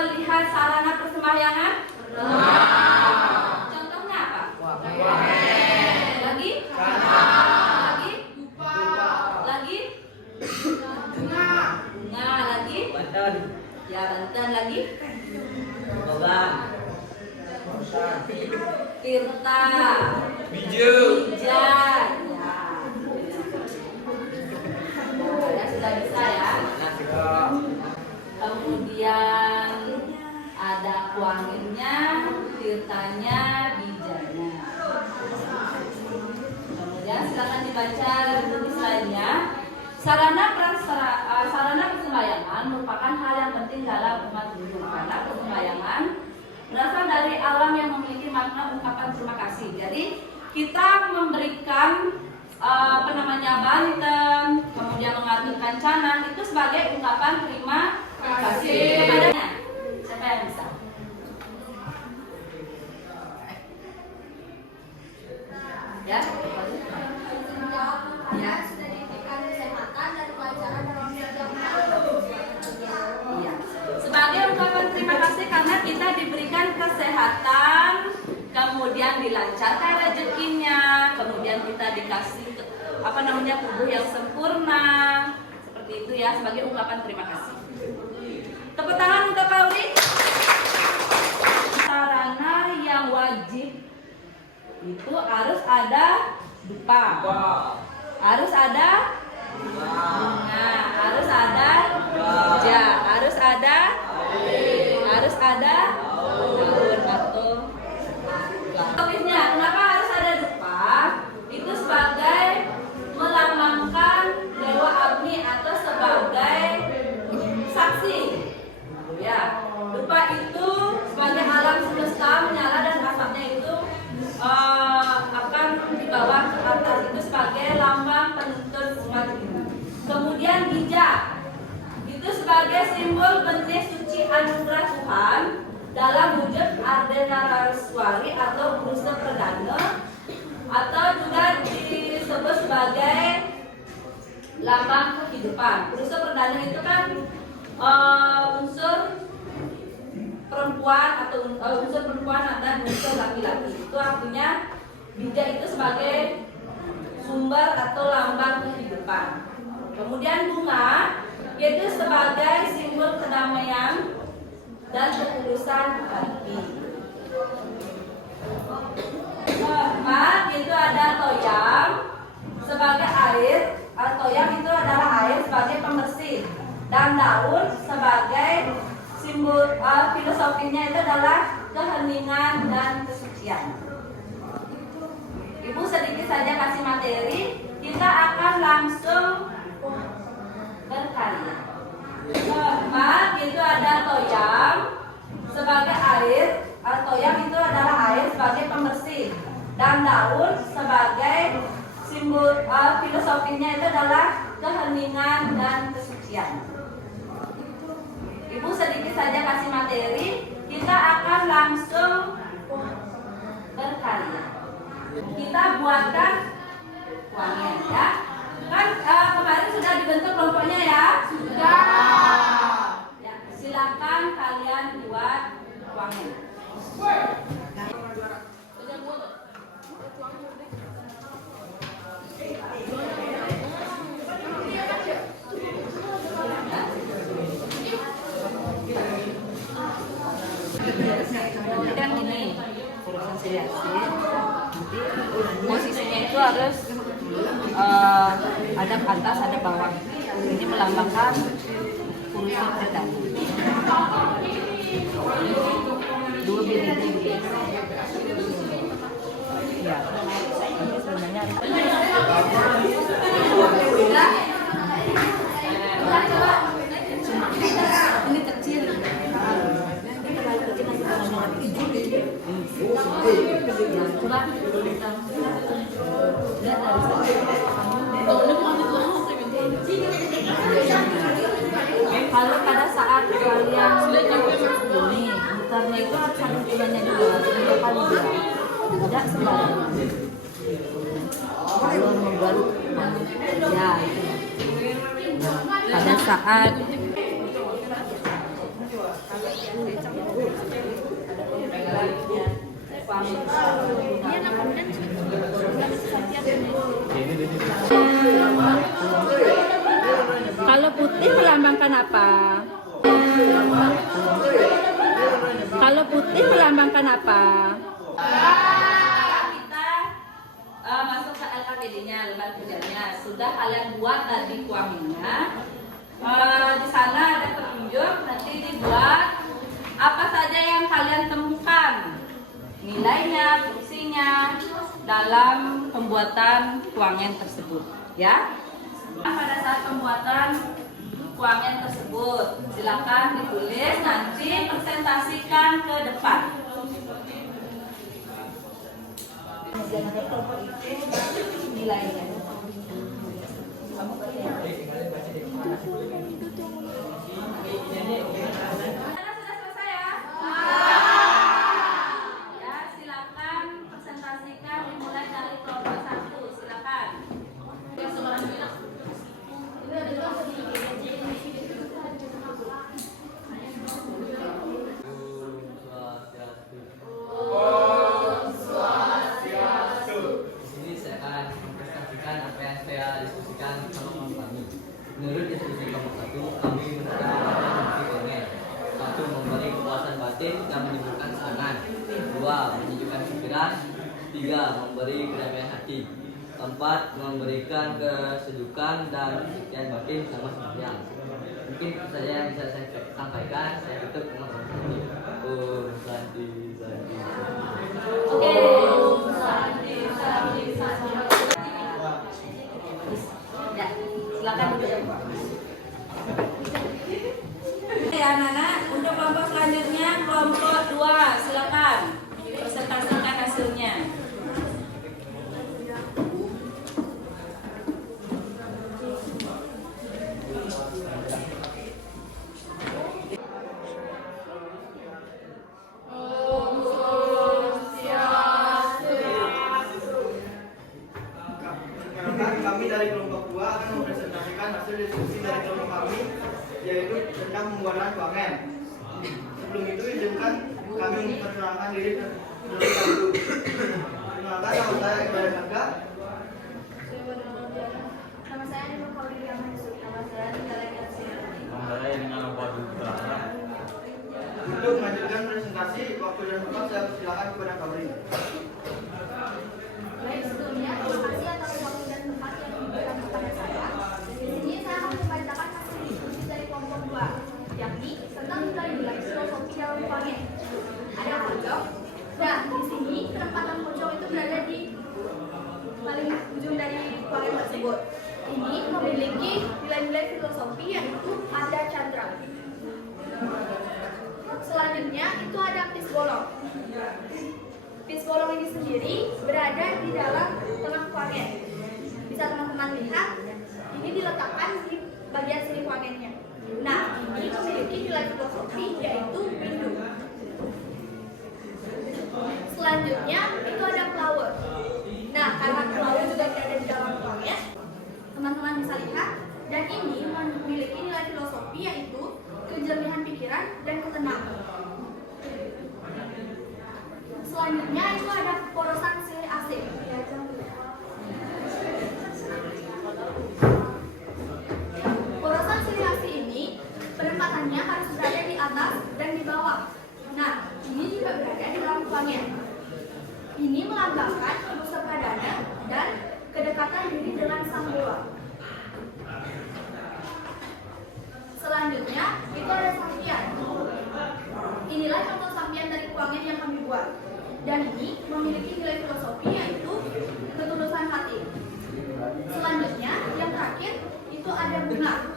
melihat sarana persembahyangan? Contohnya apa? Lagi? Lagi? Lagi? Bunga. Lagi? Banten. Ya, Banten. Lagi? Boban. Tirta. Bija. Bijan. Ya, sudah bisa ya. Kemudian ada kuanginnya, tirtanya, bijannya. Kemudian silakan dibaca tulis lainnya. Sarana persembahyangan merupakan hal yang penting dalam umat Hindu karena persembahyangan berasal dari alam yang memiliki makna ungkapan terima kasih. Jadi kita memberikan banten, kemudian mengaturkan canang itu sebagai ungkapan terima kasih kepadanya. Siapa yang bisa? Ya? Ya. Sudah diberikan kesehatan dan pelajaran dalam setiap Iya. Sebagai ungkapan terima kasih karena kita diberikan kesehatan, kemudian dilancarkan rezekinya, kemudian kita dikasih tubuh yang sempurna, seperti itu ya, sebagai ungkapan terima kasih. Tepuk tangan untuk Kauri. Sarana yang wajib itu harus ada dupa, harus ada bunga, harus ada ja, harus ada daun atau topiknya. Kenapa harus ada dupa? Itu sebagai melambangkan dewa Agni atau sebagai saksi. Ya, dupa itu sebagai alam semesta menyala dan asapnya itu akan dibawa ke atas, itu sebagai lambang penuntun umat ini. Kemudian bijak itu sebagai simbol benih suci anugerah Tuhan dalam wujud Ardhanaraswari atau Purusa Perdana, atau juga disebut sebagai lambang kehidupan. Purusa Perdana itu kan unsur perempuan atau unsur perempuan dan unsur laki-laki. Itu artinya bijak itu sebagai sumber atau lambang kehidupan. Kemudian bunga yaitu sebagai simbol kedamaian dan ketulusan hati. Emas itu ada toyang sebagai air, toyang itu adalah air sebagai pembersih, dan daun sebagai simbol filosofinya itu adalah keheningan dan kesucian. Ibu sedikit saja kasih materi, kita akan langsung berkarya. Emas itu ada toyang sebagai air, toyang itu adalah air sebagai pembersih, dan daun sebagai simbol filosofinya itu adalah keheningan dan kesucian. Ibu sedikit saja kasih materi, kita akan langsung berkarya. Kita buatkan wangian ya. Kan kemarin sudah dibentuk kelompoknya ya? Sudah. Ya, silakan kalian buat wangian. Kan gini, konsiliasi. Posisinya itu harus ada atas, ada bawah. Ini melambangkan Purusa Perdana. Dua biji. Ya. Ini sebenarnya ini kecil. Kalau pada saat kalian ini mutarnya itu harus ada hitungannya juga, 3 kali dia, tidak sembarangan. Kalau membaru, ya pada saat suami. Kalau putih melambangkan apa? Kalau putih melambangkan apa? Kita masuk ke LKPD-nya, lembar kerjanya. Sudah kalian buat tadi kuangnya. Di sana ada petunjuk, nanti dibuat apa saja yang kalian temukan, nilainya, fungsinya dalam pembuatan kuangan tersebut, ya. Pada saat pembuatan kuangan tersebut, silakan ditulis, nanti presentasikan ke depan. Nilainya. Kamu sudah selesai ya? Ya, silakan presentasikan dimulai dari kelompok 1. Silakan. Di sini saya akan mempresentasikan apa yang saya diskusikan sama kami. Menurut diskusi kelompok 1, kami menekankan fungsi kongen. 1. Memberi kepuasan batin dan menimbulkan semangat. 2. Menyejukkan pikiran. 3. Memberi kedamaian hati. 4. Memberikan kesejukan dan kesetiaan batin sama sembahyang. Mungkin itu saja yang bisa saya sampaikan. Saya tutup dengan ini. Om Santi Santi. Oke. Santi. Ya, silakan duduk. Ya, anak-anak, untuk kelompok selanjutnya kelompok 2, silakan presentasikan hasilnya. Kami dari kelompok 2 akan mempresentasikan hasil diskusi dari kelompok kami, yaitu tentang pembuatan kuangan. Sebelum itu izinkan kami memperkenalkan diri terlebih dahulu. Perkenalkan, nama saya Ibrahim Harga. Nama saya Nur Kaulidia Mansur. Nama saya Nilai Kasih. Untuk melanjutkan presentasi, waktu dan tempat saya persilakan kepada Kauri. Baik, sebelumnya terima kasih atas waktu dan tempat yang diberikan kepada saya. Di sini saya akan membacakan hasil diskusi dari kelompok 2, yakni tentang nilai-nilai filosofi dalam kuangan. Ada pojok. Nah, di sini penempatan pojok itu berada di paling ujung dari kuangan tersebut. Ini memiliki nilai-nilai filosofi yaitu ada candra. Selanjutnya itu ada pisbolong. Pisbolong ini sendiri berada di dalam tengah kuangan. Bisa teman-teman lihat, ini diletakkan di bagian sini kuangannya. Nah, ini memiliki nilai filosofi yaitu bindu. Selanjutnya itu ada flower. Nah, karena flower juga berada di dalam kuangan, teman-teman bisa lihat, dan ini memiliki nilai filosofi yaitu kejernihan pikiran dan ketenangan. Selanjutnya itu ada porosan silih asing. Porosan silih asing ini penempatannya harus berada di atas dan di bawah. Nah, ini juga berada di dalam kuangan. Ini melambangkan ibu sekadana dan kedekatan diri dengan sang dewa. Selanjutnya itu ada sampian. Inilah contoh sampian dari kuangan yang kami buat. Dan ini memiliki nilai filosofi yaitu ketulusan hati. Selanjutnya yang terakhir itu ada bunga.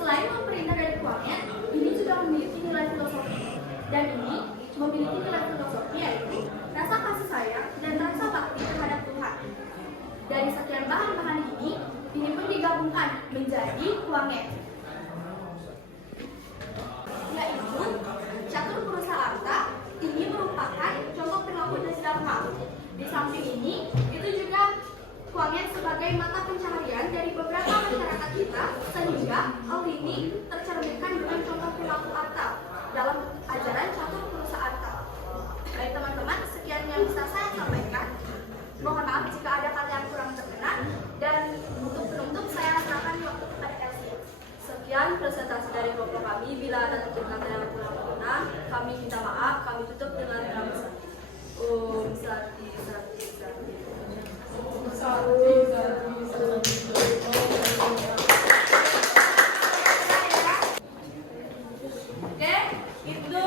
Selain memperindah dari kuangan, ini juga memiliki nilai filosofi. Dan ini memiliki nilai filosofi yaitu rasa kasih sayang dan rasa bakti terhadap Tuhan. Dari sekian bahan-bahan ini pun digabungkan menjadi kuangan, yaitu catur purusa arta. Ini merupakan contoh perilaku dharma. Di samping ini, itu juga kuangan sebagai mata pencaharian dari beberapa masyarakat kita, sehingga hal ini tercerminkan dengan contoh perilaku arta dalam ajaran catur purusa arta. Baik teman-teman, sekian Sekian presentasi dari kelompok kami. Bila ada tutur kata yang kurang berkenan, kami minta maaf. Kami tutup dengan nama Sakti. Om Sakti Sakti Sakti. Oke, itu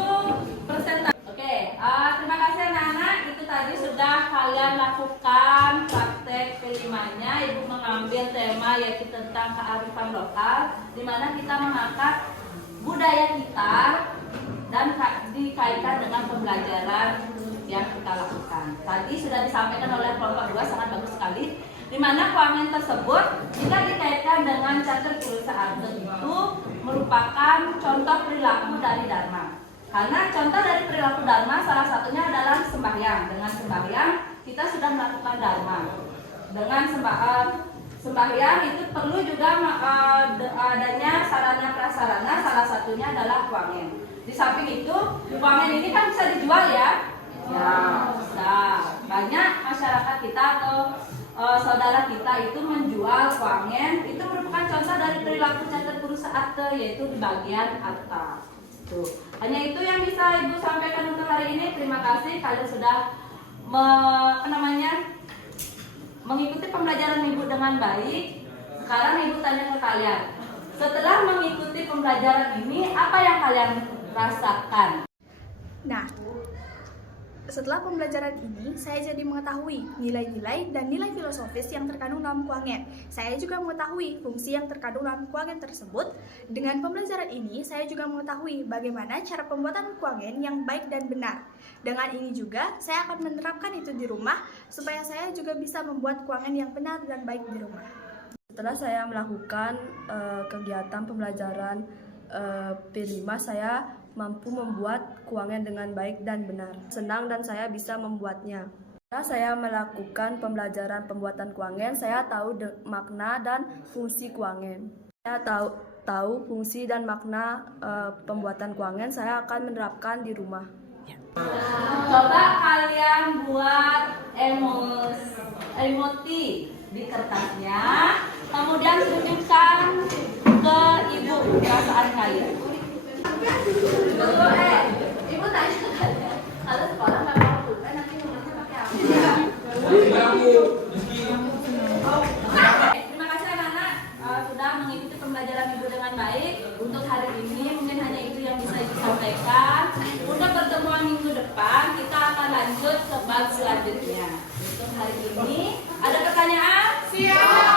presentasi. Oke, terima kasih anak-anak. Itu tadi sudah kalian lakukan praktek kelimanya. Ibu mengambil tema yaitu tentang kearifan lokal, di mana kita mengangkat budaya kita dan dikaitkan dengan pembelajaran yang kita lakukan. Tadi sudah disampaikan oleh kelompok 2, sangat bagus sekali. Di mana keuangan tersebut jika dikaitkan dengan catur tulisan arte itu merupakan contoh perilaku dari Dharma. Karena contoh dari perilaku Dharma salah satunya adalah sembahyang. Dengan sembahyang kita sudah melakukan Dharma. Dengan sembahyang itu perlu juga adanya sarana prasarana, salah satunya adalah keuangan. Di samping itu keuangan ini kan bisa dijual ya. Ya, bisa. Banyak masyarakat kita atau saudara kita itu menjual keuangan. Itu merupakan contoh dari perilaku catur purusa arte, yaitu di bagian atas. Tuh. Hanya itu yang bisa Ibu sampaikan untuk hari ini. Terima kasih kalian sudah mengikuti pembelajaran Ibu dengan baik. Sekarang Ibu tanya ke kalian, setelah mengikuti pembelajaran ini, apa yang kalian rasakan? Nah, setelah pembelajaran ini, saya jadi mengetahui nilai-nilai dan nilai filosofis yang terkandung dalam keuangan. Saya juga mengetahui fungsi yang terkandung dalam keuangan tersebut. Dengan pembelajaran ini, saya juga mengetahui bagaimana cara pembuatan keuangan yang baik dan benar. Dengan ini juga, saya akan menerapkan itu di rumah, supaya saya juga bisa membuat keuangan yang benar dan baik di rumah. Setelah saya melakukan kegiatan pembelajaran P5, saya mampu membuat keuangan dengan baik dan benar. Senang dan saya bisa membuatnya. Setelah saya melakukan pembelajaran pembuatan keuangan, saya tahu makna dan fungsi keuangan. Saya tahu fungsi dan makna pembuatan keuangan, saya akan menerapkan di rumah. Coba kalian buat emoti di kertasnya, kemudian tunjukkan ke Ibu perasaan kalian. Tunggu, Ibu tanya kalian, kalau sekolah nggak mau pulpen, nanti nulisnya pakai apa? Terima kasih anak-anak sudah mengikuti pembelajaran Ibu dengan baik. Untuk hari ini mungkin hanya itu yang bisa Ibu sampaikan. Untuk pertemuan minggu depan kita akan lanjut ke bab selanjutnya. Untuk hari ini ada pertanyaan? Siap.